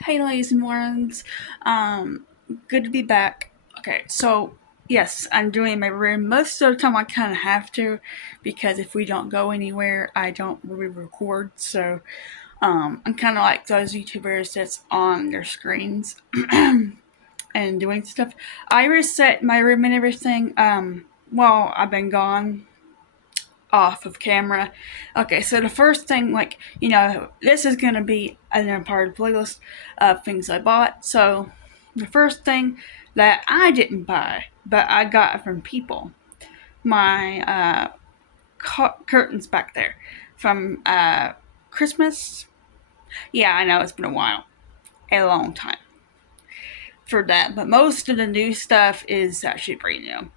Hey, ladies and morons. Good to be back. Okay, so yes, I'm doing my room. Most of the time, I kind of have to because if we don't go anywhere, I don't really record. So, I'm kind of like those YouTubers that's on their screens and doing stuff. I reset my room and everything. While I've been gone off of camera. Okay, so the first thing, this is going to be an unparted playlist of things I bought. So, the first thing that I didn't buy, but I got from people, my curtains back there from Christmas. Yeah, I know it's been a while, a long time for that, but most of the new stuff is actually brand new,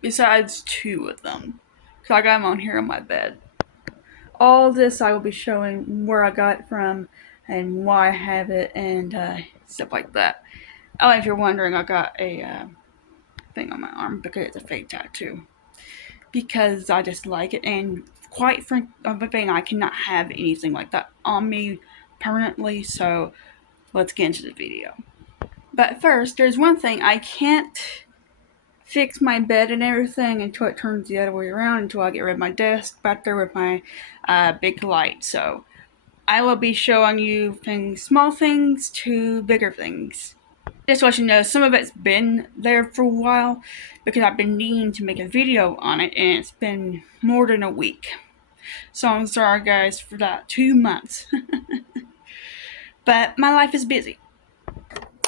besides two of them. So, I got them on here on my bed. All this I will be showing where I got it from and why I have it and stuff like that. Oh, if you're wondering, I got a thing on my arm because it's a fake tattoo. Because I just like it, and quite frankly, I cannot have anything like that on me permanently, so let's get into the video. But first, there's one thing I can't fix my bed and everything until it turns the other way around, until I get rid of my desk back there with my big light. So I will be showing you things, small things to bigger things. Just to let you know, some of it's been there for a while because I've been needing to make a video on it, and it's been more than a week. So I'm sorry, guys, for that. 2 months. But my life is busy.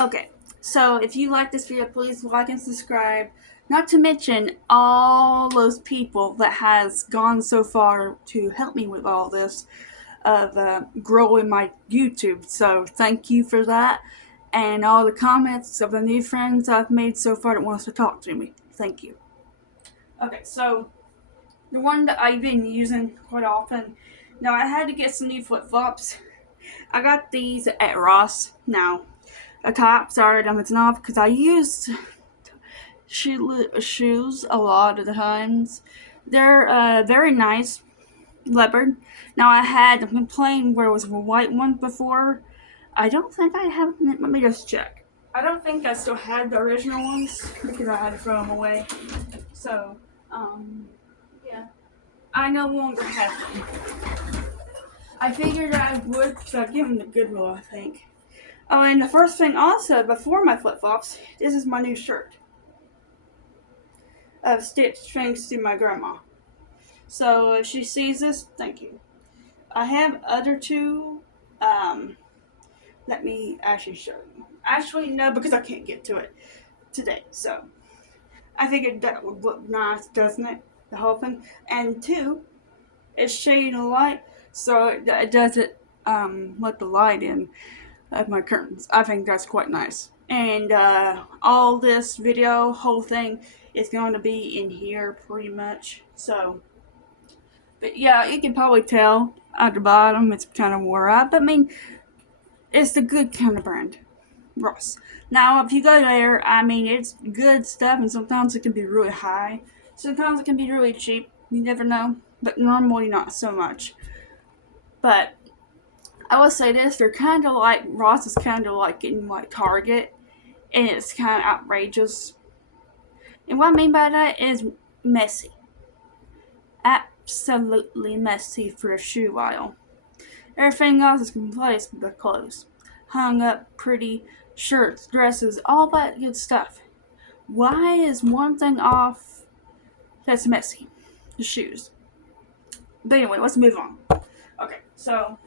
Okay, so if you like this video, please like and subscribe. Not to mention all those people that has gone so far to help me with all this of growing my YouTube. So thank you for that, and all the comments of the new friends I've made so far that wants to talk to me. Thank you. Okay, so the one that I've been using quite often. Now I had to get some new flip flops. I got these at Ross. Now the tops are dumbing off because I use shoes a lot of the times. They're very nice. Leopard. Now I had been playing where it was a white one before. I don't think I have. Let me just check. I don't think I still had the original ones because I had to throw them away. So, yeah, I no longer have them. I figured I would, so I'd give them to Goodwill, I think. Oh, and the first thing also before my flip flops, this is my new shirt. I've stitched thanks to my grandma. So if she sees this, thank you. I have other two. Let me actually show you. Actually, no, because I can't get to it today. So I figured that would look nice, doesn't it? The whole thing. And two, it's shading the light, so it doesn't let the light in of my curtains. I think that's quite nice. And all this video, whole thing, is going to be in here pretty much. So, but yeah, you can probably tell at the bottom it's kind of wore out. But I mean, it's the good kind of brand. Ross. Now, if you go there, I mean, it's good stuff, and sometimes it can be really high. Sometimes it can be really cheap. You never know. But normally, not so much. But I will say this: they're kind of like Ross is kind of like getting like Target, and it's kind of outrageous. And what I mean by that is messy. Absolutely messy for a shoe aisle. Everything else is replaced with clothes, hung up pretty, shirts, dresses, all that good stuff. Why is one thing off that's messy? The shoes. But anyway, let's move on. Okay, so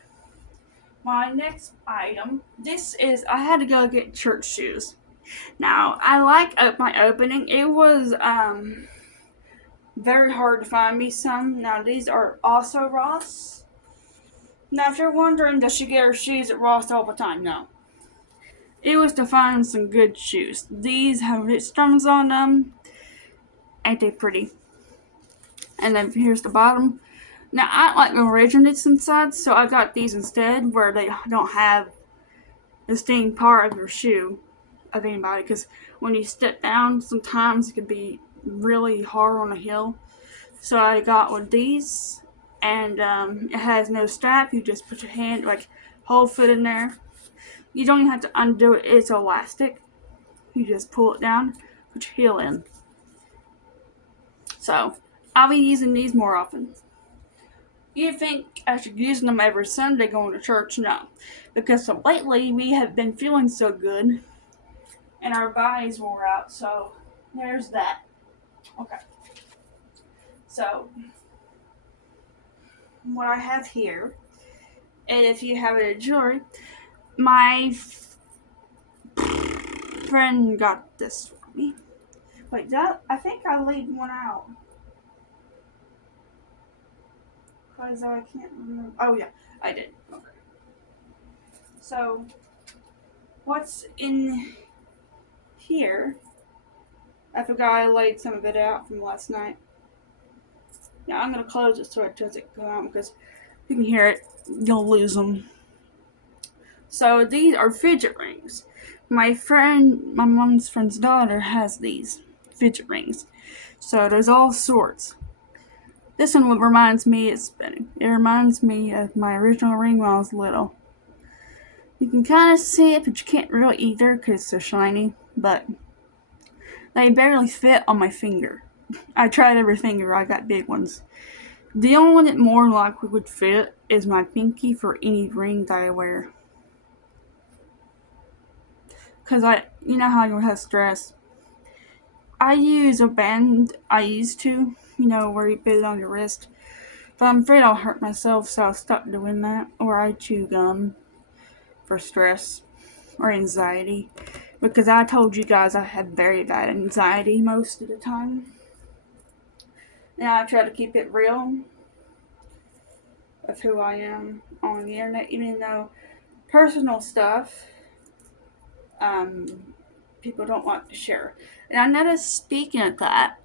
my next item, I had to go get church shoes. Now, I like my opening. It was very hard to find me some. Now, these are also Ross. Now, if you're wondering, does she get her shoes at Ross all the time? No. It was to find some good shoes. These have rich stones on them. Ain't they pretty? And then here's the bottom. Now, I like the originals inside, so I got these instead where they don't have the sting part of your shoe of anybody. Because when you step down, sometimes it can be really hard on a hill. So I got one of these, and it has no strap. You just put your hand, like, whole foot in there. You don't even have to undo it. It's elastic. You just pull it down, put your heel in. So, I'll be using these more often. You think I should use them every Sunday going to church? No. Because lately we have been feeling so good and our bodies wore out, so there's that. Okay. So, what I have here, and if you have it at jewelry, my friend got this for me. Wait, I think I laid one out. Because I can't remember. Oh, yeah, I did. Okay. So, what's in here? I forgot I laid some of it out from last night. Yeah, I'm going to close it so it doesn't go out because you can hear it. You'll lose them. So, these are fidget rings. My mom's friend's daughter has these fidget rings. So, there's all sorts. This one reminds me of spinning. It reminds me of my original ring when I was little. You can kind of see it, but you can't really either because they're shiny. But they barely fit on my finger. I tried every finger. I got big ones. The only one that more likely would fit is my pinky for any ring that I wear. Because you know how you have stress. I use a band I used to, where you put it on your wrist. But I'm afraid I'll hurt myself, so I'll stop doing that. Or I chew gum for stress or anxiety. Because I told you guys I have very bad anxiety most of the time. And I try to keep it real of who I am on the internet, even though personal stuff people don't like to share. And I noticed, speaking of that,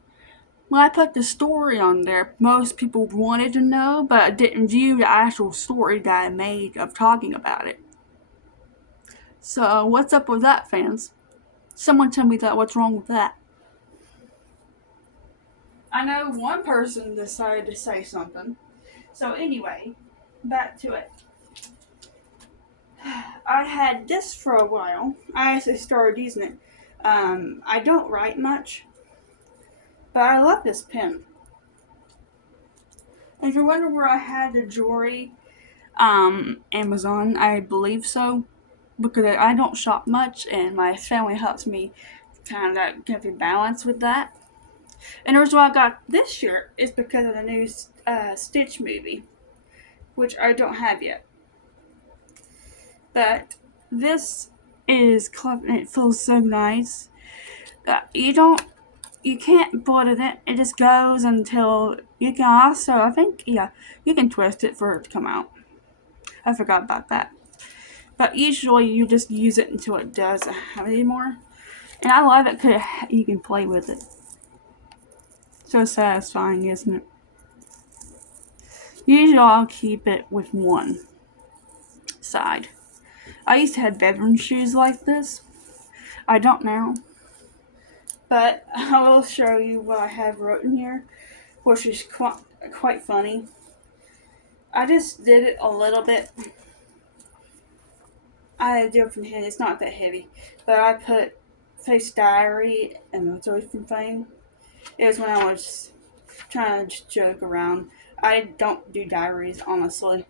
when I put the story on there, most people wanted to know, but didn't view the actual story that I made of talking about it. So, what's up with that, fans? Someone tell me what's wrong with that. I know one person decided to say something. So, anyway, back to it. I had this for a while. I actually started using it. I don't write much, but I love this pen. If you're wondering where I had the jewelry, Amazon, I believe so, because I don't shop much, and my family helps me kind of get a balance with that. And the reason why I got this shirt is because of the new Stitch movie, which I don't have yet. But this is clever and it feels so nice. You can't put it in, it just goes until you can also, I think, you can twist it for it to come out. I forgot about that. But usually you just use it until it doesn't have it anymore. And I love it because you can play with it. So satisfying, isn't it? Usually I'll keep it with one side. I used to have bedroom shoes like this. I don't now. But I will show you what I have wrote in here, which is quite funny. I just did it a little bit. I do it from hand. It's not that heavy. But I put Face Diary and the Joy from Fame. It was when I was trying to just joke around. I don't do diaries, honestly.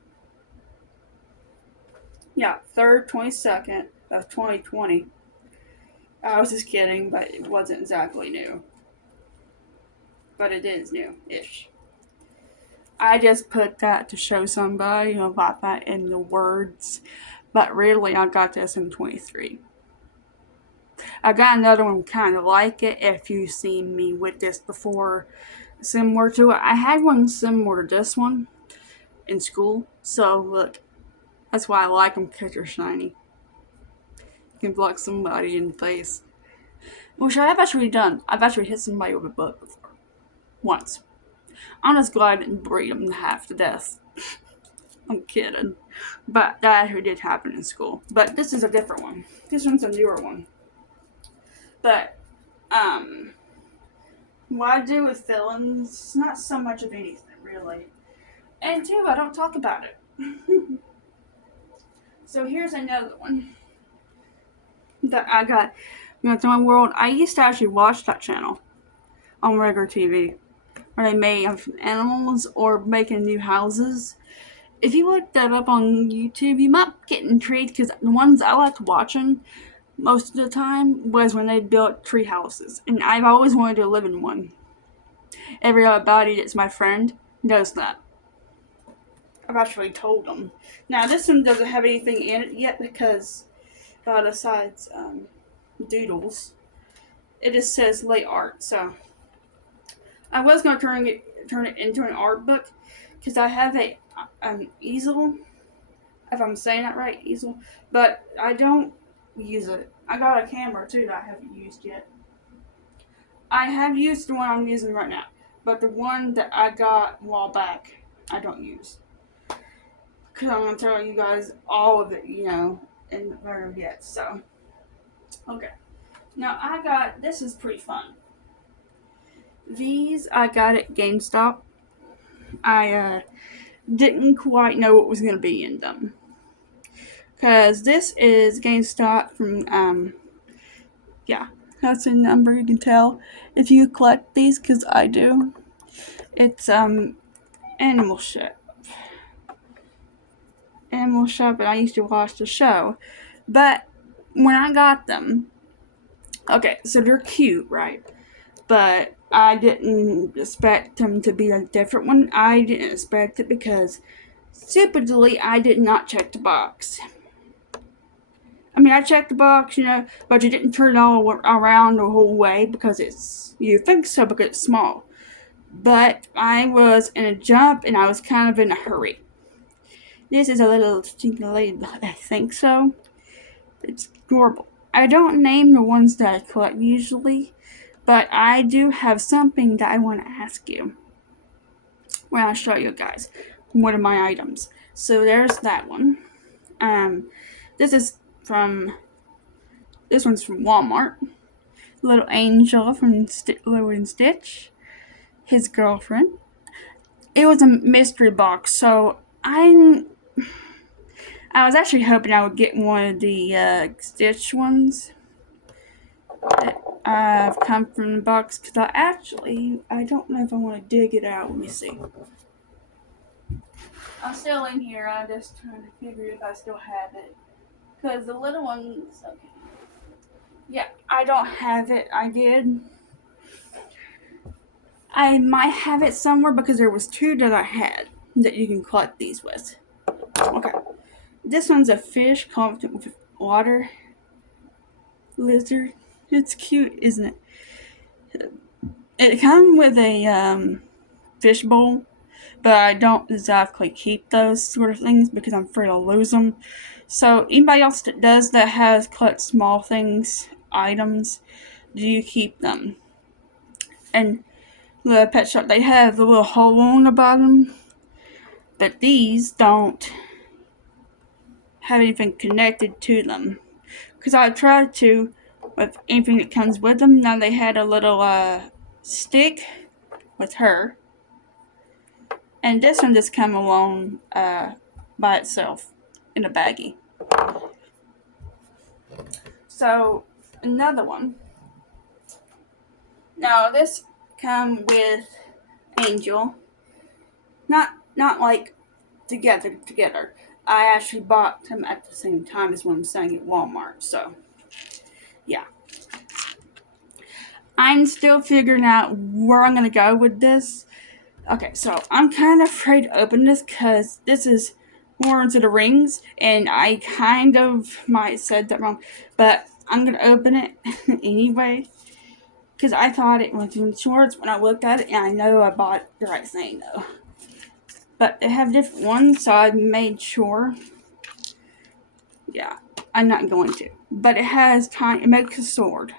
Yeah, 3rd, 22nd of 2020. I was just kidding, but it wasn't exactly new. But it is new-ish. I just put that to show somebody about that in the words. But really, I got this in 23. I got another one kind of like it if you've seen me with this before, similar to it. I had one similar to this one in school. So, look, that's why I like them because they're shiny. You can block somebody in the face. Which I have actually done. I've actually hit somebody with a book before. Once. I'm just glad I didn't beat them half to death. I'm kidding. But that actually did happen in school. But this is a different one. This one's a newer one. But, what I do with feelings, not so much of anything, really. And two, I don't talk about it. So here's another one. that I got, It's My World. I used to actually watch that channel on regular TV, where they made animals or making new houses. If you look that up on YouTube, you might get intrigued because the ones I liked watching most of the time was when they built tree houses, and I've always wanted to live in one. Everybody that's my friend knows that. I've actually told them. Now this one doesn't have anything in it yet because, besides doodles, it just says lay art. So I was gonna turn it into an art book because I have an easel. If I'm saying that right, easel, but I don't use it. I got a camera too that I haven't used yet. I have used the one I'm using right now, but the one that I got a while back, I don't use. Because I'm going to tell you guys all of it, in the very yet. So, okay. Now, this is pretty fun. These I got at GameStop. I didn't quite know what was going to be in them. Because this is GameStop from, that's a number you can tell if you collect these, because I do. It's, Animal Shop. Animal Shop, and I used to watch the show. But when I got them, okay, so they're cute, right? But I didn't expect them to be a different one. I didn't expect it because, stupidly, I did not check the box. I mean, I checked the box, but you didn't turn it all around the whole way because you think so because it's small. But I was in a jump and I was kind of in a hurry. This is a little stinky lady, but I think so. It's adorable. I don't name the ones that I collect usually, but I do have something that I want to ask you when I show you guys one of my items. So there's that one. This one's from Walmart. Little Angel from Lilo and Stitch. His girlfriend. It was a mystery box, so I was actually hoping I would get one of the Stitch ones that have come from the box, because I don't know if I want to dig it out. Let me see. I'm still in here. I'm just trying to figure if I still have it. Because the little ones, okay. Yeah, I don't have it. I did. I might have it somewhere because there was two that I had that you can collect these with. Okay. This one's a fish confident with water lizard. It's cute, isn't it? It comes with a fish bowl, but I don't exactly keep those sort of things because I'm afraid I'll lose them. So anybody else that does that has collect small things, items, do you keep them? And the pet shop, they have the little hole on the bottom, but these don't have anything connected to them. Because I tried to with anything that comes with them. Now they had a little stick with her, and this one just came along by itself in a baggie. So another one. Now this come with Angel, not like together. I actually bought them at the same time as what I'm saying at Walmart. So yeah, I'm still figuring out where I'm gonna go with this. Okay, so I'm kind of afraid to open this because this is Lords of the Rings, and I kind of might have said that wrong, but I'm gonna open it anyway because I thought it was in shorts when I looked at it, and I know I bought the right thing though. But they have different ones, so I made sure. Yeah, I'm not going to, but it has time. It makes a sword,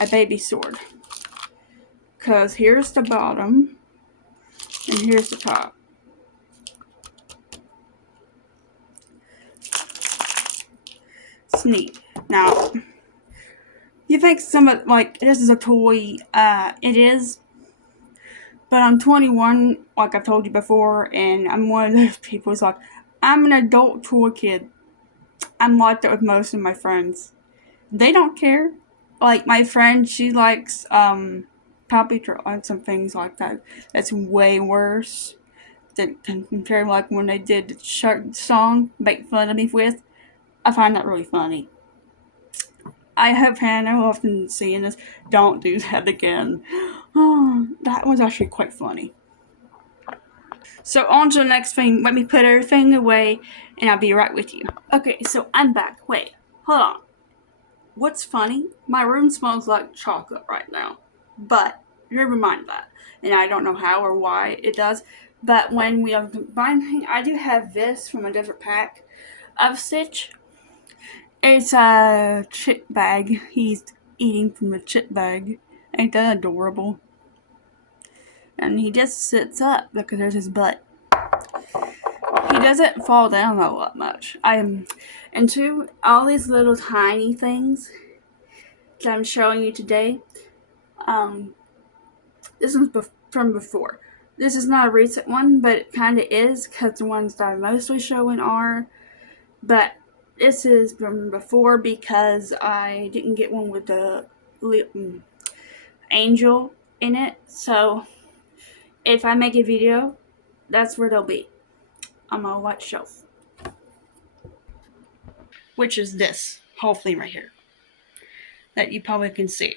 a baby sword, because here's the bottom. And here's the top. It's neat. Now, you think some of, this is a toy. It is. But I'm 21, like I've told you before, and I'm one of those people who's like, I'm an adult toy kid. I'm like that with most of my friends. they don't care. Like my friend, she likes Paw Patrol and some things like that. That's way worse than compared like when they did the shark song, make fun of me with. I find that really funny. I hope Hannah will often seeing this. Don't do that again. Oh, that was actually quite funny. So on to the next thing. Let me put everything away, and I'll be right with you. Okay, so I'm back. Wait, hold on. What's funny? My room smells like chocolate right now, but never mind that. And I don't know how or why it does. But when we are combining, I do have this from a different pack of Stitch. It's a chip bag. He's eating from the chip bag. Ain't that adorable? And he just sits up because there's his butt. He doesn't fall down a lot much. And two, all these little tiny things that I'm showing you today. This one's from before. This is not a recent one, but it kind of is because the ones that I'm mostly showing are. But this is from before because I didn't get one with the angel in it. So if I make a video, that's where they'll be, on my white shelf. Which is this whole thing right here that you probably can see.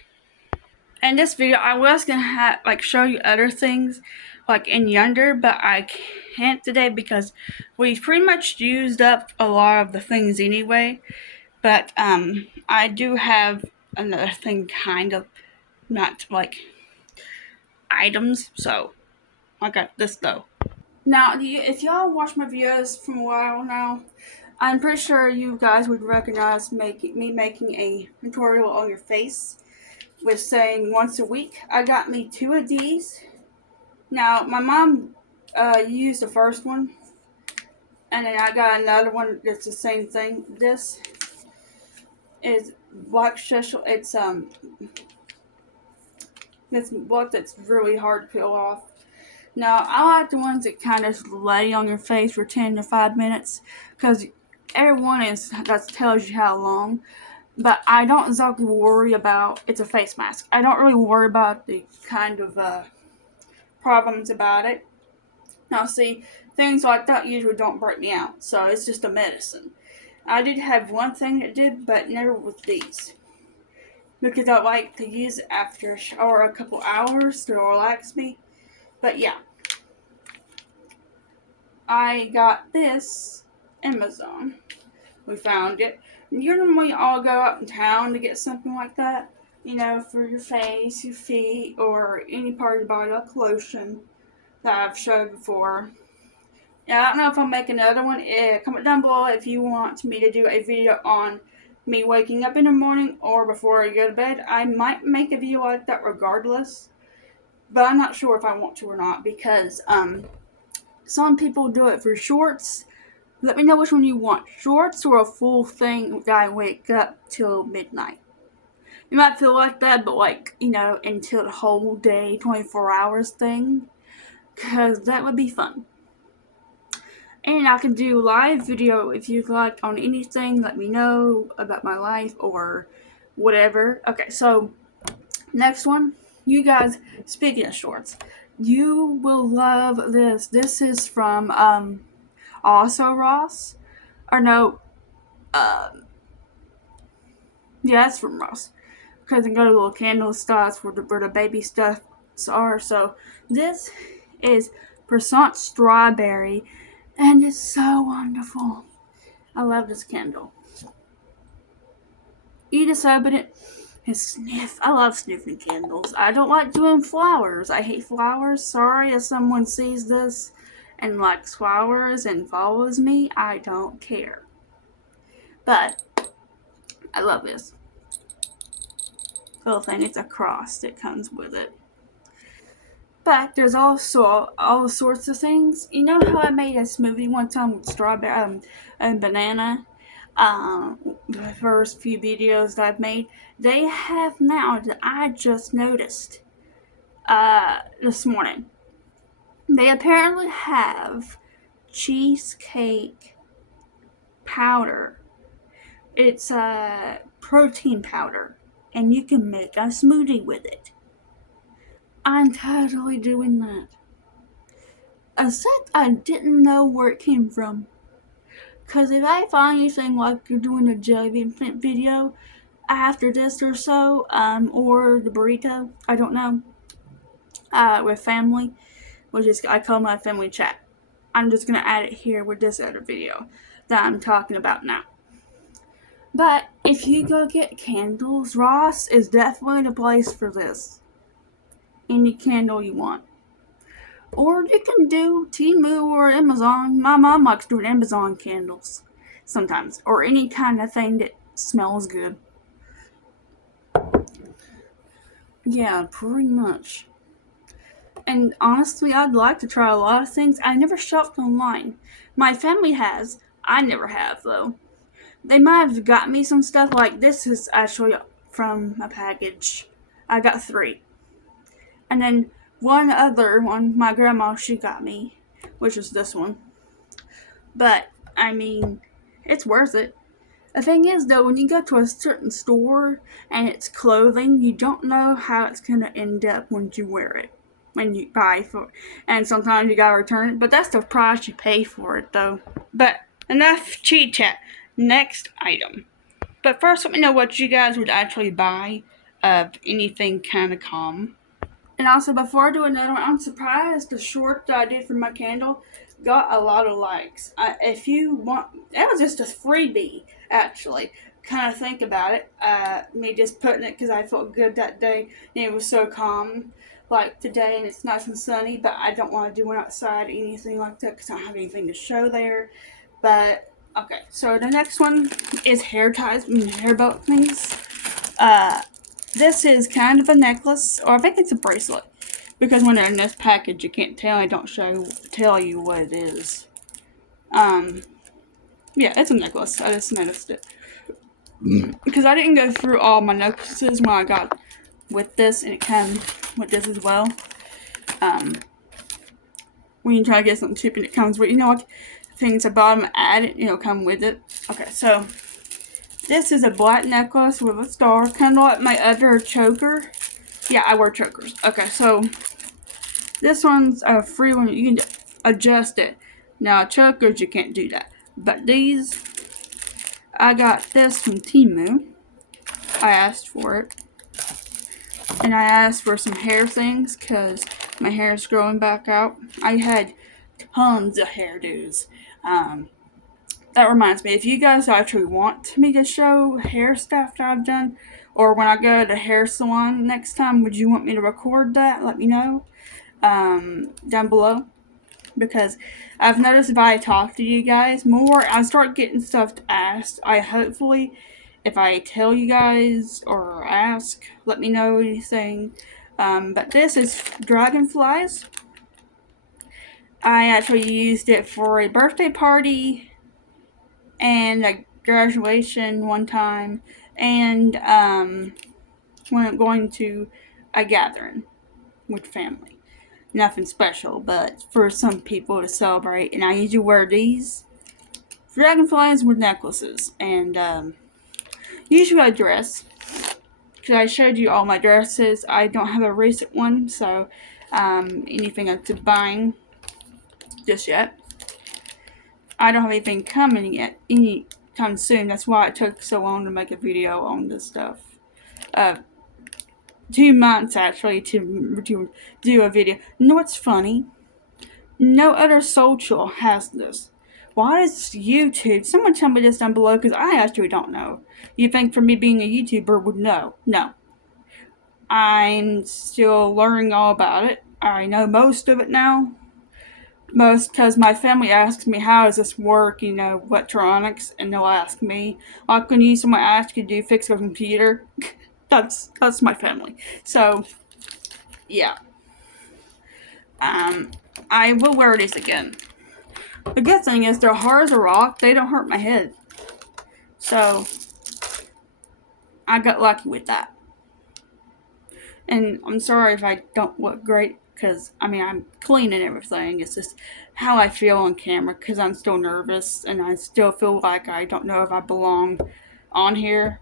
In this video, I was gonna show you other things like in yonder, but I can't today because we've pretty much used up a lot of the things anyway. But I do have another thing, kind of not like items. So I got this though. Now, if y'all watch my videos from a while now, I'm pretty sure you guys would recognize me making a tutorial on your face with saying once a week. I got me 2 of these. Now, my mom used the first one, and then I got another one that's the same thing. This is black special. It's this blood that's really hard to peel off. Now, I like the ones that kind of lay on your face for 10 to 5 minutes because every one that tells you how long. But I don't exactly worry about, it's a face mask. I don't really worry about the kind of problems about it. Now, see, things like that usually don't break me out, so it's just a medicine. I did have one thing that did, but never with these. Because I like to use it after a shower a couple hours to relax me. But yeah. I got this Amazon. We found it. You know when you all go out in town to get something like that? You know, for your face, your feet, or any part of your body, like lotion that I've showed before. Now, I don't know if I'll make another one. Comment down below if you want me to do a video on me waking up in the morning or before I go to bed. I might make a video like that regardless, but I'm not sure if I want to or not because some people do it for shorts. Let me know which one you want, shorts or a full thing that I wake up till midnight. You might feel like that, but until the whole day, 24 hours thing, because that would be fun. And I can do live video if you'd like on anything. Let me know about my life or whatever. Okay, so next one. You guys, speaking of shorts, you will love this. This is from also Ross. Or no, yeah, it's from Ross. Because I got a little candle stuff where the baby stuff are. So this is Percent Strawberry. And it's so wonderful. I love this candle. You just open it and sniff. I love sniffing candles. I don't like doing flowers. I hate flowers. Sorry if someone sees this and likes flowers and follows me. I don't care. But I love this little thing. It's a cross that comes with it. But there's also all sorts of things. You know how I made a smoothie one time with strawberry and banana? The first few videos that I've made, they have now that I just noticed this morning. They apparently have cheesecake powder It's protein powder, and you can make a smoothie with it. I'm totally doing that. Except I didn't know where it came from. Because if I find anything like you're doing a jelly bean video after this or so, or the burrito, I don't know, with family, which is, I call my family chat. I'm just going to add it here with this other video that I'm talking about now. But if you go get candles, Ross is definitely the place for this. Any candle you want. Or you can do Temu or Amazon. My mom likes doing Amazon candles sometimes. Or any kind of thing that smells good. Yeah, pretty much. And honestly, I'd like to try a lot of things. I never shopped online. My family has. I never have, though. They might have got me some stuff. Like, this is actually from a package. I got 3. And then one other one, my grandma, she got me, which is this one. But, I mean, it's worth it. The thing is, though, when you go to a certain store and it's clothing, you don't know how it's going to end up when you wear it. When you buy for, and sometimes you gotta return it, but that's the price you pay for it, though. But enough chit chat. Next item. But first, let me know what you guys would actually buy of anything kind of calm. And also, before I do another one, I'm surprised the short that I did for my candle got a lot of likes. If you want, that was just a freebie, actually. Kind of think about it. Me just putting it because I felt good that day, and it was so calm. Like today, and it's nice and sunny, but I don't want to do it outside, anything like that, because I don't have anything to show there. But okay, so the next one is hair ties and hair belt things. This is kind of a necklace, or I think it's a bracelet, because when they're in this package, you can't tell. I don't tell you what it is. Yeah, it's a necklace. I just noticed it because I didn't go through all my necklaces when I got with this, and it came with this as well. When you try to get something cheap and it comes with, like things at bottom added, come with it. Okay, so this is a black necklace with a star, kind of like my other choker. Yeah, I wear chokers. Okay, so this one's a free one. You can adjust it. Now, chokers, you can't do that. But these, I got this from Temu. I asked for it. And I asked for some hair things because my hair is growing back out. I had tons of hairdos. That reminds me, if you guys actually want me to show hair stuff that I've done, or when I go to the hair salon next time, would you want me to record that? Let me know down below. Because I've noticed if I talk to you guys more, I start getting stuff asked. Hopefully, if I tell you guys or ask, let me know anything. But this is dragonflies. I actually used it for a birthday party and a graduation one time, and when I'm going to a gathering with family. Nothing special, but for some people to celebrate. And I usually wear these dragonflies with necklaces, and usually I dress. Because I showed you all my dresses. I don't have a recent one, so anything I'm buying just yet. I don't have anything coming yet anytime soon. That's why it took so long to make a video on this stuff. 2 months actually to do a video. You know what's funny? No other social has this. Why does YouTube? Someone tell me this down below because I actually don't know. You think for me being a YouTuber would know? No. I'm still learning all about it. I know most of it now. Most because my family asks me how does this work, electronics, and they'll ask me, like when someone asks you to fix a computer, that's my family. So, yeah. I will wear these again. The good thing is they're hard as a rock. They don't hurt my head. So, I got lucky with that. And I'm sorry if I don't look great because, I'm clean and everything. It's just how I feel on camera because I'm still nervous and I still feel like I don't know if I belong on here.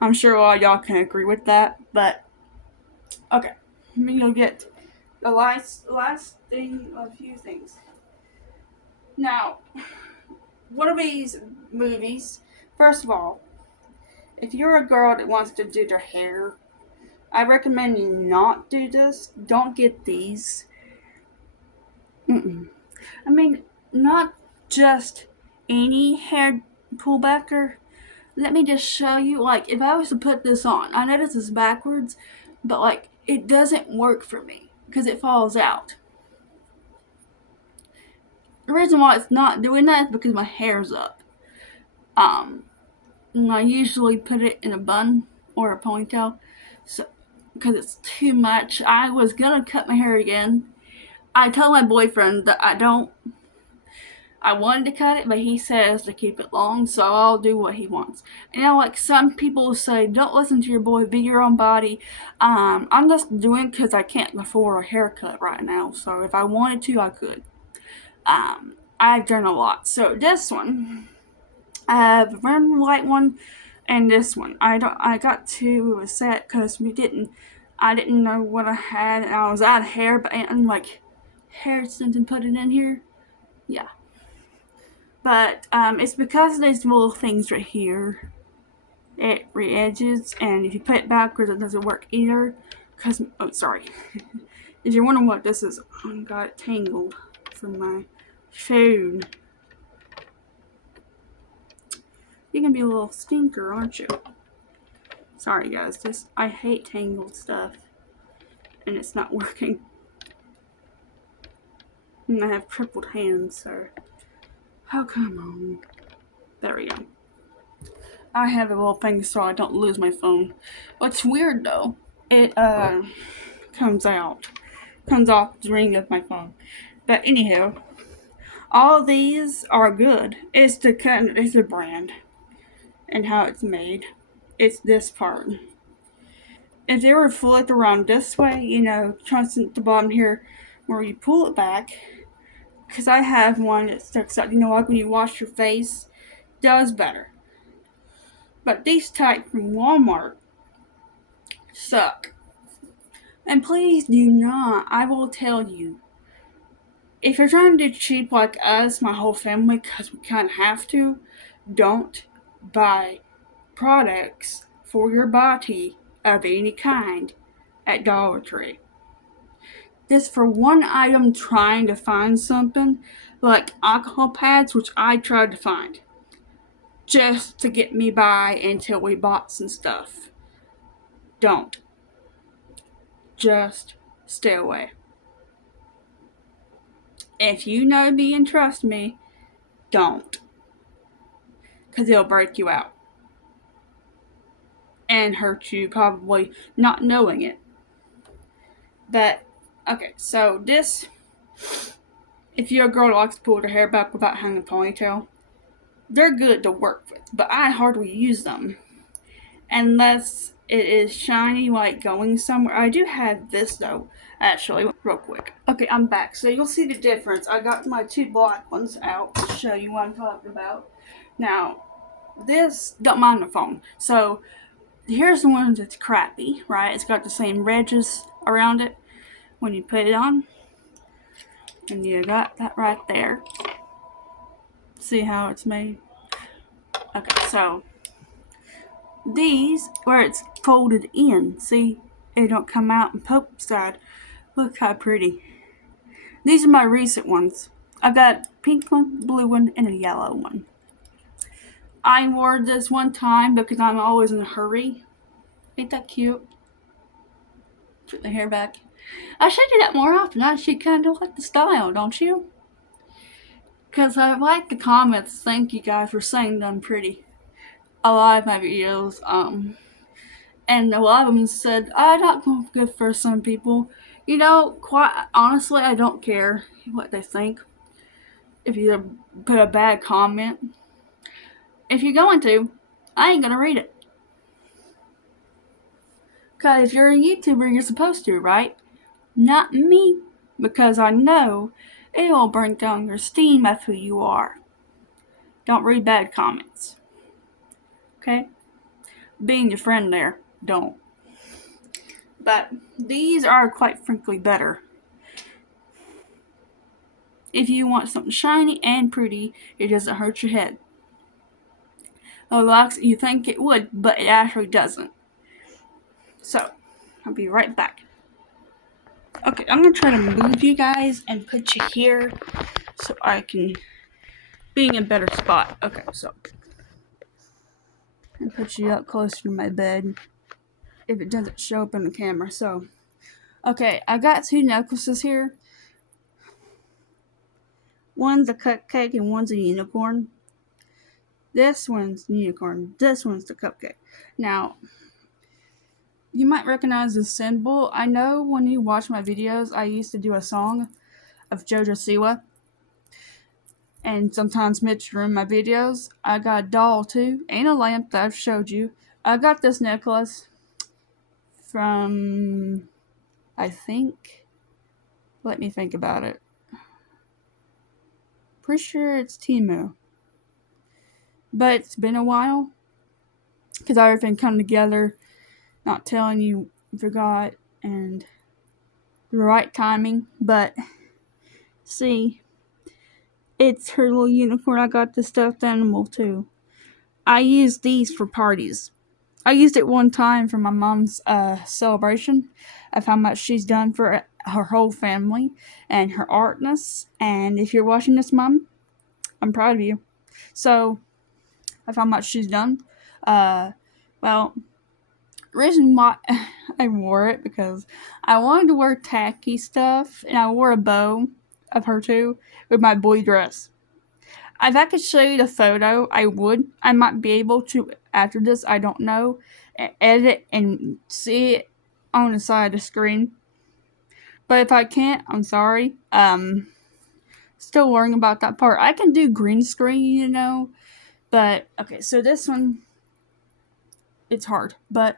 I'm sure all y'all can agree with that. But okay, you'll get the last thing, a few things. Now, one of these movies, first of all, if you're a girl that wants to do their hair, I recommend you not do this. Don't get these. Mm-mm. I mean, not just any hair pullbacker. Let me just show you, like, if I was to put this on, I know this is backwards, but, like, it doesn't work for me because it falls out. The reason why it's not doing that is because my hair's up. And I usually put it in a bun or a ponytail, so because it's too much. I was gonna cut my hair again. I told my boyfriend that I wanted to cut it, but he says to keep it long, so I'll do what he wants. And like some people say, don't listen to your boy, be your own body. I'm just doing it because I can't afford a haircut right now, so if I wanted to, I could. I've done a lot. So this one, I have a red light one, and this one. I got two of a set because I didn't know what I had, and I was out of hair, but and like hair extension put it in here. Yeah. But it's because of these little things right here. It re-edges, and if you put it backwards, it doesn't work either. Sorry. If you're wondering what this is, I got it tangled from my phone. You can be a little stinker, aren't you? Sorry, guys. I hate tangled stuff, and it's not working. And I have crippled hands, so. Oh, come on. There we go. I have a little thing so I don't lose my phone. What's weird though, it comes off the ring of my phone. But anyhow, all these are good. It's the brand and how it's made. It's this part. If they were flipped around this way, trust at the bottom here where you pull it back, because I have one that sticks out, like when you wash your face, does better. But these type from Walmart suck. And please do not, I will tell you, if you're trying to do cheap like us, my whole family, because we kind of have to, don't buy products for your body of any kind at Dollar Tree. Just for one item trying to find something, like alcohol pads, which I tried to find, just to get me by until we bought some stuff. Don't. Just stay away. If you know me and trust me, don't. Because it'll break you out. And hurt you, probably not knowing it. But, okay, so this, if you're a girl that likes to pull her hair back without having a ponytail, they're good to work with, but I hardly use them. Unless it is shiny, like going somewhere. I do have this though, actually, real quick. Okay, I'm back. So you'll see the difference. I got my two black ones out to show you what I'm talking about. Now, this, don't mind the phone. So, here's the one that's crappy, right? It's got the same wedges around it when you put it on. And you got that right there. See how it's made? Okay, so these, where it's folded in, see, it don't come out and poke side. Look how pretty. These are my recent ones. I've got a pink one, blue one, and a yellow one. I wore this one time because I'm always in a hurry. Ain't that cute? Put the hair back. I should do that more often. I should kind of like the style, don't you? Because I like the comments. Thank you guys for saying them pretty. A lot of my videos, and a lot of them said, not good for some people. Quite honestly, I don't care what they think. If you put a bad comment, if you're going to, I ain't gonna read it. Because if you're a YouTuber, you're supposed to, right? Not me, because I know it will bring down your esteem of who you are. Don't read bad comments. Okay? Being your friend there, don't. But these are quite frankly better. If you want something shiny and pretty, it doesn't hurt your head. Like you think it would, but it actually doesn't. So, I'll be right back. Okay, I'm gonna try to move you guys and put you here so I can be in a better spot. Okay, so and put you up closer to my bed if it doesn't show up on the camera. So, okay, I got 2 necklaces here. One's a cupcake and one's a unicorn. This one's the unicorn. This one's the cupcake. Now, you might recognize the symbol. I know when you watch my videos, I used to do a song of JoJo Siwa. And sometimes Mitch ruin my videos. I got a doll too, and a lamp that I've showed you. I got this necklace from, I think, let me think about it. Pretty sure it's Temu. But it's been a while, because everything come together, not telling you, forgot, and the right timing. But, see, it's her little unicorn. I got the stuffed animal too. I use these for parties. I used it one time for my mom's celebration of how much she's done for her whole family and her artness. And if you're watching this, Mom, I'm proud of you. So, of how much she's done. Well, reason why I wore it because I wanted to wear tacky stuff, and I wore a bow of her too with my boy dress. If I could show you the photo, I would. I might be able to after this. I don't know. Edit and see it on the side of the screen. But if I can't, I'm sorry. Still learning about that part. I can do green screen, But okay, so this one, it's hard. But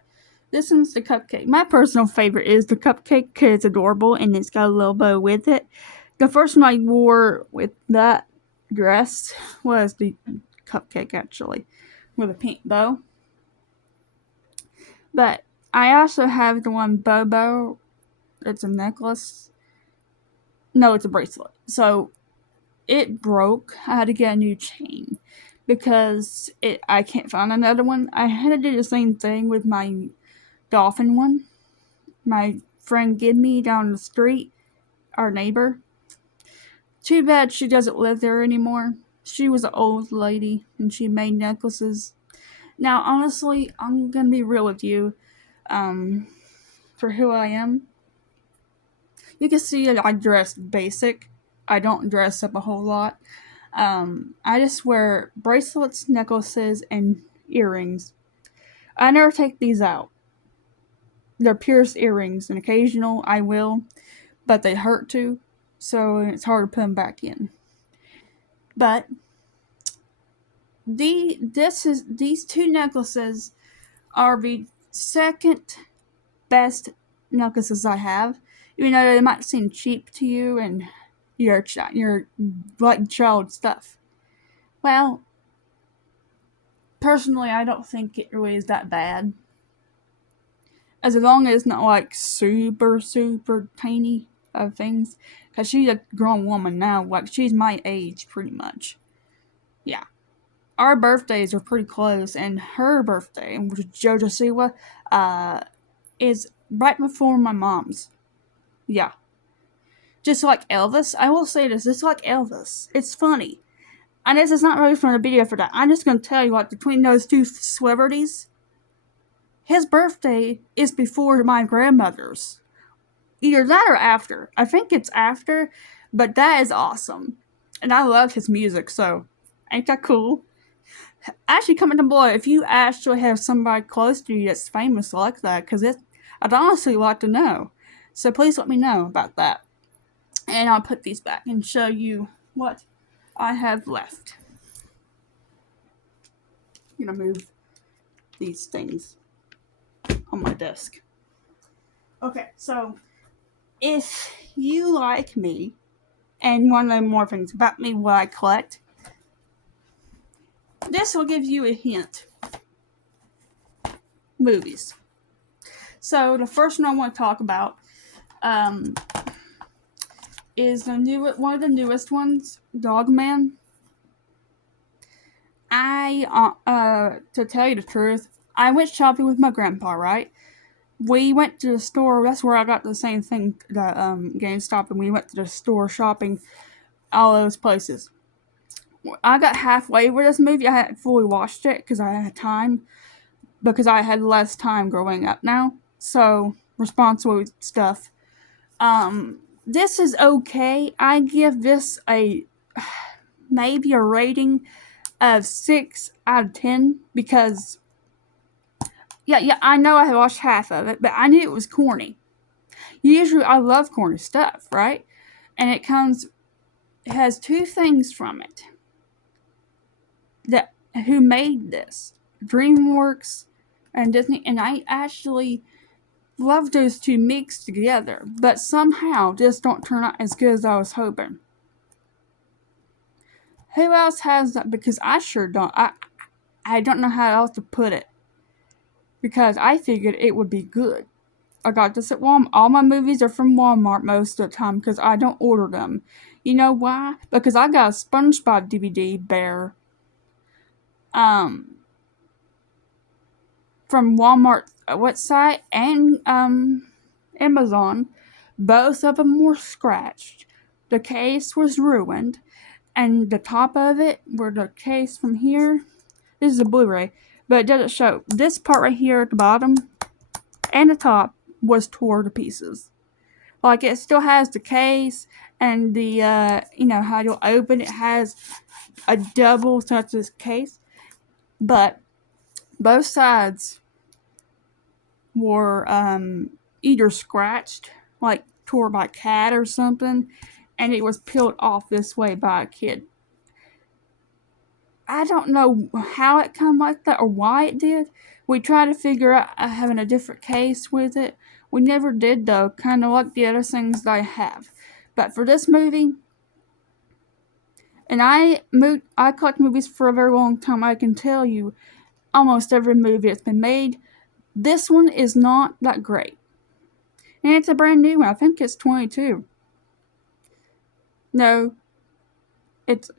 this one's the cupcake. My personal favorite is the cupcake because it's adorable and it's got a little bow with it. The first one I wore with that dress was the cupcake, actually, with a pink bow. But I also have the one Bobo. It's a necklace. No, it's a bracelet. So it broke. I had to get a new chain because I can't find another one. I had to do the same thing with my dolphin one. My friend gave me down the street, our neighbor. Too bad she doesn't live there anymore. She was an old lady and she made necklaces. Now, honestly, I'm gonna be real with you. For who I am, you can see that I dress basic. I don't dress up a whole lot. I just wear bracelets, necklaces, and earrings. I never take these out. They're pierced earrings, and occasional I will, but they hurt to, so it's hard to put them back in. But these 2 necklaces are the second best necklaces I have. Even though they might seem cheap to you and you're like child stuff. Well, personally, I don't think it really is that bad. As long as it's not like super, super tiny of things. Because she's a grown woman now. Like, she's my age, pretty much. Yeah. Our birthdays are pretty close. And her birthday, which is JoJo Siwa, is right before my mom's. Yeah. Just like Elvis. I will say this. It's like Elvis. It's funny. And this is not really from the video for that. I'm just going to tell you, like, between those 2 celebrities, his birthday is before my grandmother's. Either that or after. I think it's after, but that is awesome. And I love his music, so ain't that cool? Actually, comment down below if you actually have somebody close to you that's famous like that, because I'd honestly like to know. So please let me know about that. And I'll put these back and show you what I have left. I'm gonna move these things on my desk. Okay, so if you like me and want to know more things about me, what I collect, this will give you a hint. movies. So the first one I want to talk about is one of the newest ones, Dogman. To tell you the truth, I went shopping with my grandpa, right? We went to the store. That's where I got the same thing, the GameStop, and we went to the store shopping, all those places. I got halfway with this movie. I hadn't fully watched it because I had time, because I had less time growing up now. So, responsible stuff. This is okay. I give this maybe a rating of 6 out of 10 because yeah, I know I watched half of it, but I knew it was corny. Usually I love corny stuff, right? And it has two things from it. Who made this? DreamWorks and Disney, and I actually love those two mixed together, but somehow just don't turn out as good as I was hoping. Who else has that? Because I sure don't. I don't know how else to put it. Because I figured it would be good. I got this at Walmart. All my movies are from Walmart most of the time because I don't order them. You know why? Because I got a SpongeBob DVD, Bear, from Walmart website and Amazon. Both of them were scratched. The case was ruined, and the top of it, where the case from here, this is a Blu-ray, but it doesn't show. This part right here at the bottom and the top was tore to pieces. Like, it still has the case and the, how you'll open it has a double such as case, but both sides were either scratched, like tore by a cat or something, and it was peeled off this way by a kid. I don't know how it come like that or why it did. We tried to figure out having a different case with it. We never did, though, kind of like the other things that I have. But for this movie, and I collect movies for a very long time. I can tell you almost every movie that's been made. This one is not that great. And it's a brand new one. I think it's 22. No, it's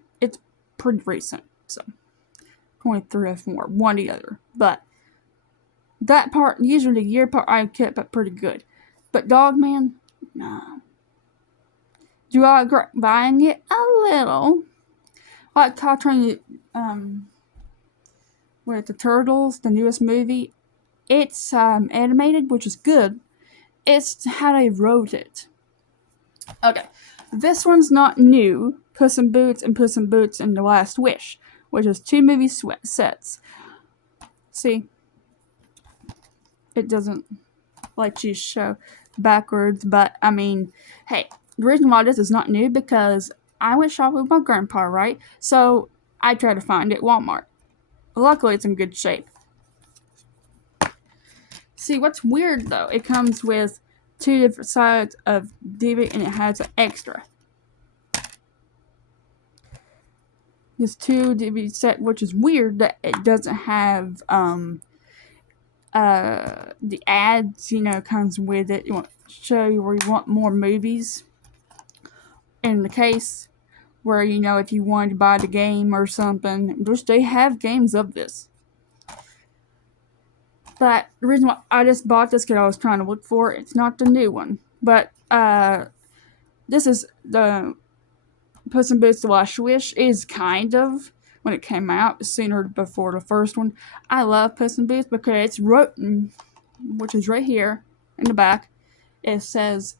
pretty recent. So, 23 or 4, one or the other. But that part, usually the year part, I kept it pretty good. But Dogman, no. Do I regret buying it? A little. Like Caltrain, with the Turtles, the newest movie, it's animated, which is good. It's how they wrote it. Okay, this one's not new. Puss in Boots and Puss in Boots and The Last Wish, which is 2 movie sets. See, it doesn't let you show backwards, but I mean, hey, the reason why this is not new because I went shopping with my grandpa, right? So I tried to find it at Walmart. Luckily, it's in good shape. See, what's weird though, it comes with 2 different sides of DVD and it has an extra. This 2 DVD set, which is weird that it doesn't have the ads, comes with it. You want to show you where you want more movies. In the case where, if you wanted to buy the game or something, which they have games of this. But the reason why I just bought this because I was trying to look for it, it's not the new one. But this is the Puss in Boots: The Last Wish is kind of, when it came out, sooner before the first one. I love Puss in Boots because it's written, which is right here in the back. It says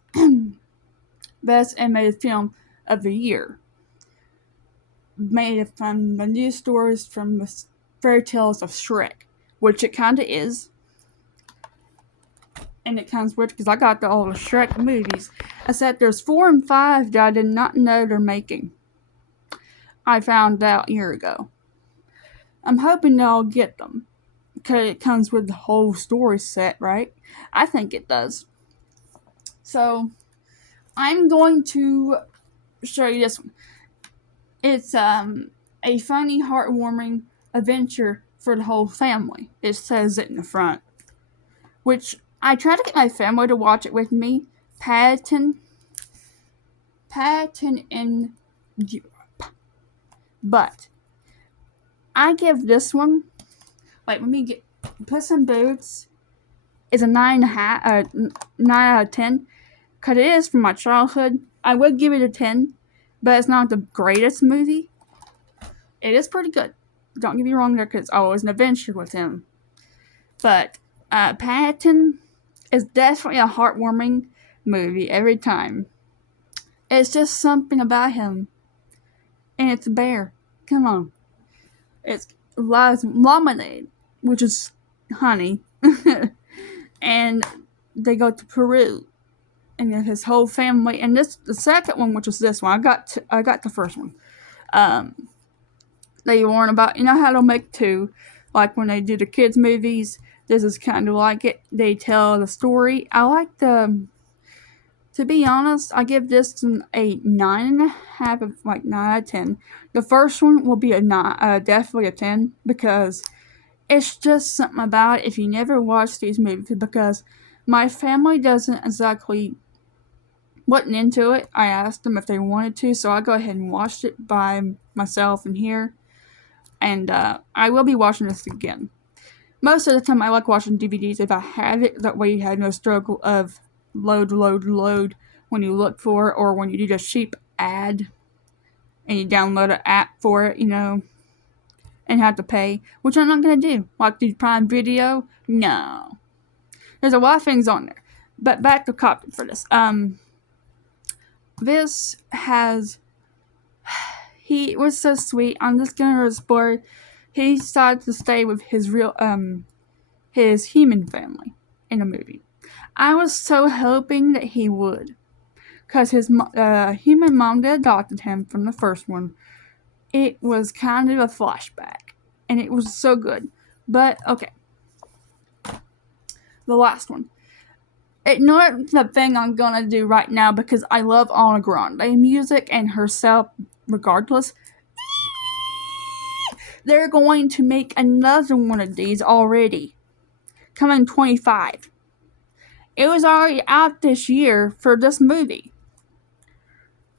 Best Animated Film of the Year. Made from the news stories from the fairy tales of Shrek, which it kind of is. And it comes with, because I got all the Shrek movies, except there's 4 and 5 that I did not know they're making. I found out a year ago. I'm hoping that I'll get them, because it comes with the whole story set, right? I think it does. So, I'm going to show you this one. It's a funny, heartwarming adventure for the whole family. It says it in the front. which I tried to get my family to watch it with me. Paddington in Europe. But I give this one, like, let me get Puss in Boots is a 9.5, 9 out of 10, because it is from my childhood. I would give it a 10, but it's not the greatest movie. It is pretty good. Don't get me wrong there, because it's always an adventure with him. But Paddington is definitely a heartwarming movie every time. It's just something about him. And it's a bear. Come on. It's lemonade, which is honey. And they go to Peru. And his whole family. And the second one, which was this one. I got the first one. They warn about, how they'll make two. Like when they do the kids' movies. This is kind of like it. They tell the story. I like to be honest, I give this a 9.5 of 9 out of 10. The first one will be definitely a 10 because it's just something about it if you never watch these movies, because my family wasn't into it. I asked them if they wanted to, so I go ahead and watched it by myself in here. And I will be watching this again. Most of the time I like watching DVDs if I have it. That way you have no struggle of load when you look for it, or when you do the cheap ad and you download an app for it, and have to pay, which I'm not going to do. Like the Prime Video, no. There's a lot of things on there. But back to copy for this. This has... He was so sweet. I'm just going to spoil. He decided to stay with his his human family in the movie. I was so hoping that he would, because his human mom that adopted him from the first one, it was kind of a flashback, and it was so good. But, okay. The last one. Ignore the thing I'm going to do right now, because I love Ariana Grande music and herself regardless. They're going to make another one of these already. Coming 25. It was already out this year for this movie.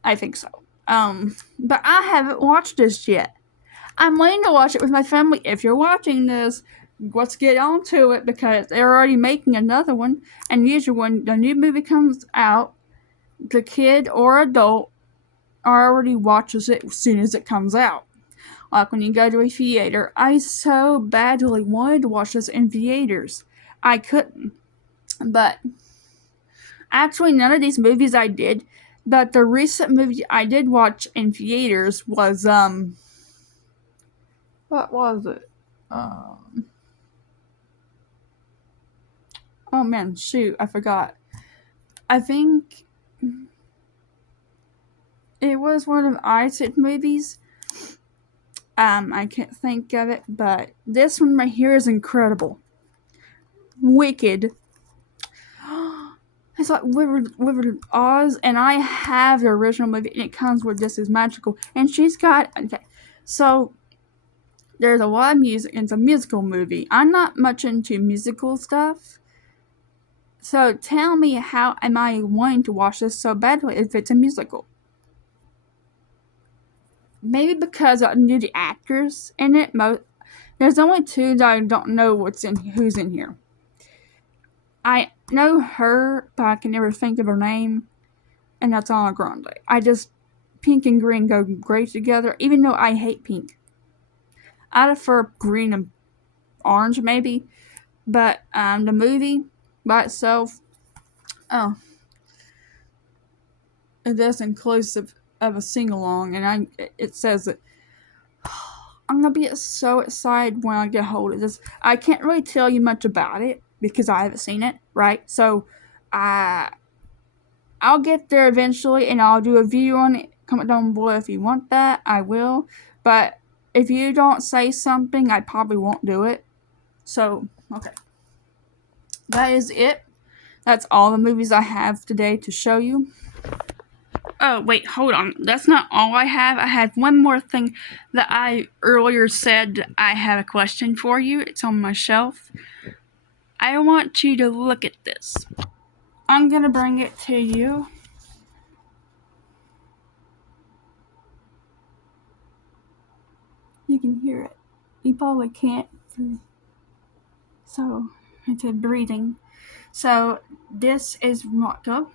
I think so. But I haven't watched this yet. I'm waiting to watch it with my family. If you're watching this, let's get on to it, because they're already making another one. And usually when the new movie comes out, the kid or adult already watches it as soon as it comes out. Like when you go to a theater. I so badly wanted to watch this in theaters. I couldn't. But actually none of these movies I did. But the recent movie I did watch in theaters was what was it? Oh man, shoot, I forgot. I think it was one of Isaac's movies. I can't think of it, but this one right here is incredible. Wicked. It's like Wizard of Oz, and I have the original movie, and it comes with This Is Magical, and she's got, okay, so there's a lot of music, and it's a musical movie. I'm not much into musical stuff, so tell me, how am I wanting to watch this so badly if it's a musical? Maybe because I knew the actors in it. There's only two that I don't know who's in here. I know her, but I can never think of her name, and that's Ariana Grande. Pink and green go great together, even though I hate pink. I prefer green and orange, maybe, but the movie by itself, it is inclusive of a sing-along, and it says that I'm gonna be so excited when I get hold of this. I can't really tell you much about it because I haven't seen it, right? So I'll get there eventually, and I'll do a video on it. Comment down below if you want that. I will. But if you don't say something, I probably won't do it. So, okay. That is it. That's all the movies I have today to show you. Oh, wait, hold on. That's not all I have. I have one more thing that I earlier said I have a question for you. It's on my shelf. I want you to look at this. I'm gonna bring it to you. You can hear it. You probably can't. So, it's a breathing. So, this is Motto.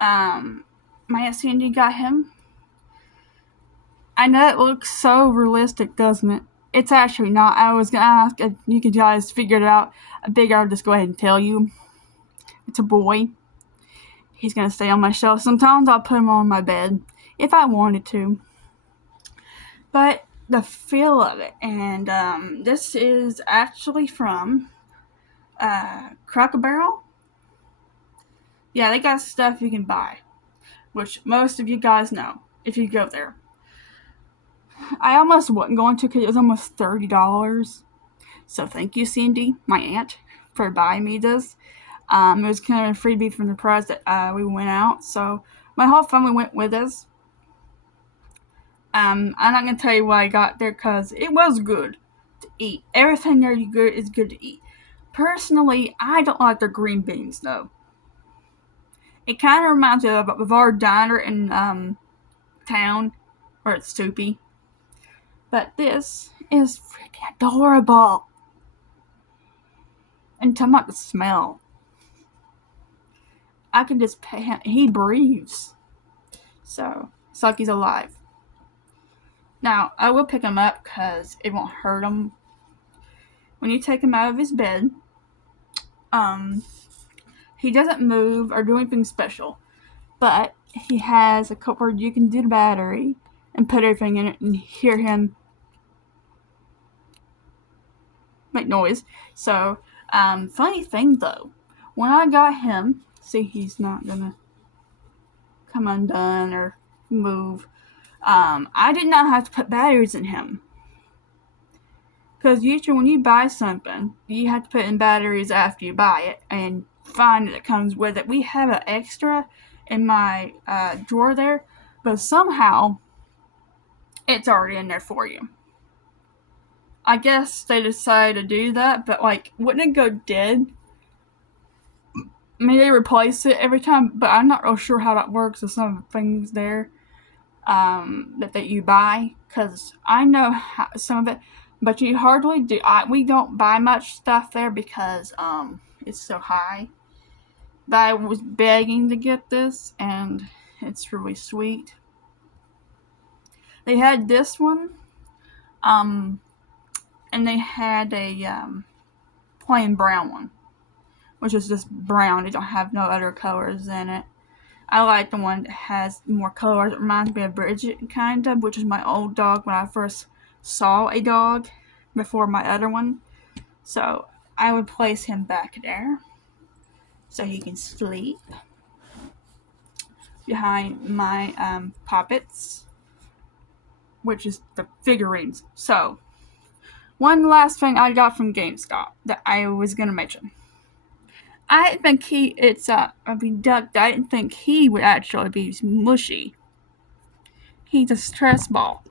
My Aunt Sandy got him. I know it looks so realistic, doesn't it? It's actually not. I was gonna ask if you could guys figure it out. I figured I'd just go ahead and tell you. It's a boy. He's gonna stay on my shelf. Sometimes I'll put him on my bed if I wanted to. But the feel of it, and this is actually from Cracker Barrel. Yeah, they got stuff you can buy, which most of you guys know if you go there. I almost wasn't going to because it was almost $30. So thank you, Cindy, my aunt, for buying me this. It was kind of a freebie from the prize that we went out. So my whole family went with us. I'm not going to tell you why I got there because it was good to eat. Everything there is good to eat. Personally, I don't like their green beans, though. It kind of reminds me of our diner in town where it's soupy. But this is freaking adorable. And talking about the smell. I can just pet him. He breathes. So, it's like he's alive. Now, I will pick him up because it won't hurt him. When you take him out of his bed, he doesn't move or do anything special. But he has a cup where you can do the battery and put everything in it and hear him make noise. So, funny thing though, when I got him, see, he's not gonna come undone or move. I did not have to put batteries in him. Because usually when you buy something, you have to put in batteries after you buy it and find that it comes with it. We have an extra in my drawer there, but somehow it's already in there for you. I guess they decided to do that, but like, wouldn't it go dead? I mean, they replace it every time, but I'm not real sure how that works with some of the things there that you buy, because I know some of it, but you hardly do. We don't buy much stuff there because it's so high. But I was begging to get this, and it's really sweet. They had this one, and they had a plain brown one, which is just brown. It don't have no other colors in it. I like the one that has more colors. It reminds me of Bridget, kind of, which is my old dog when I first saw a dog before my other one. So I would place him back there so he can sleep behind my puppets, which is the figurines. So one last thing I got from GameStop that I was going to mention. I didn't think Duck, I didn't think he would actually be mushy. He's a stress ball.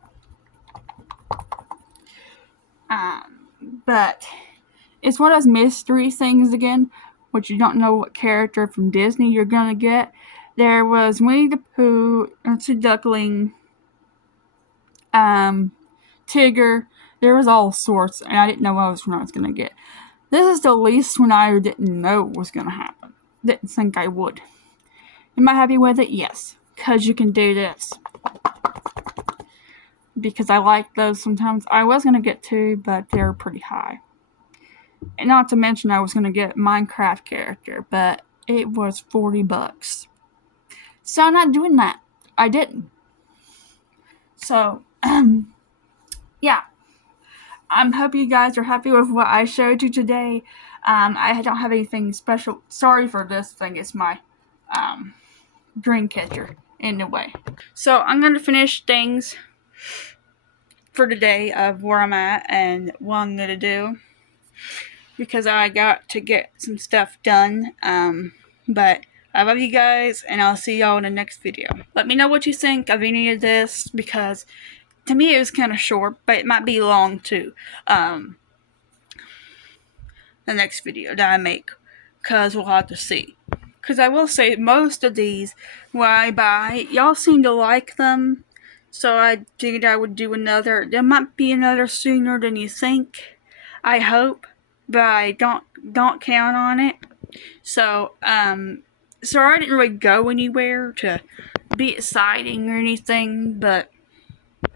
But it's one of those mystery things again, which you don't know what character from Disney you're gonna get. There was Winnie the Pooh, it's a duckling, Tigger. There was all sorts, and I didn't know what I was gonna get. This is the least one I didn't know was gonna happen. Didn't think I would. Am I happy with it? Yes, because you can do this. Because I like those sometimes. I was going to get two, but they're pretty high. And not to mention I was going to get Minecraft character, but it was $40. So I'm not doing that. I didn't. So, yeah. I hope you guys are happy with what I showed you today. I don't have anything special. Sorry for this thing. It's my dream catcher anyway. So I'm going to finish things for today of where I'm at and what I'm going to do. Because I got to get some stuff done. But I love you guys, and I'll see y'all in the next video. Let me know what you think of any of this, because to me it was kind of short, but it might be long too. The the next video that I make, because we'll have to see. Because I will say, most of these when I buy, y'all seem to like them, so I figured I would do another. There might be another sooner than you think, I hope, but I don't count on it. So I didn't really go anywhere to be exciting or anything, but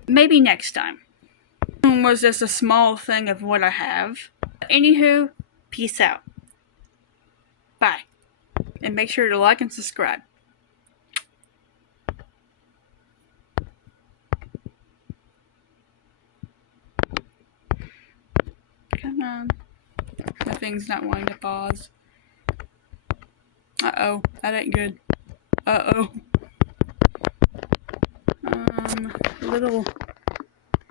maybe next time. It was just a small thing of what I have. Anywho, peace out. Bye. And make sure to like and subscribe. Come on. The thing's not wanting to pause. Uh-oh. That ain't good. Uh-oh. Little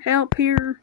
help here.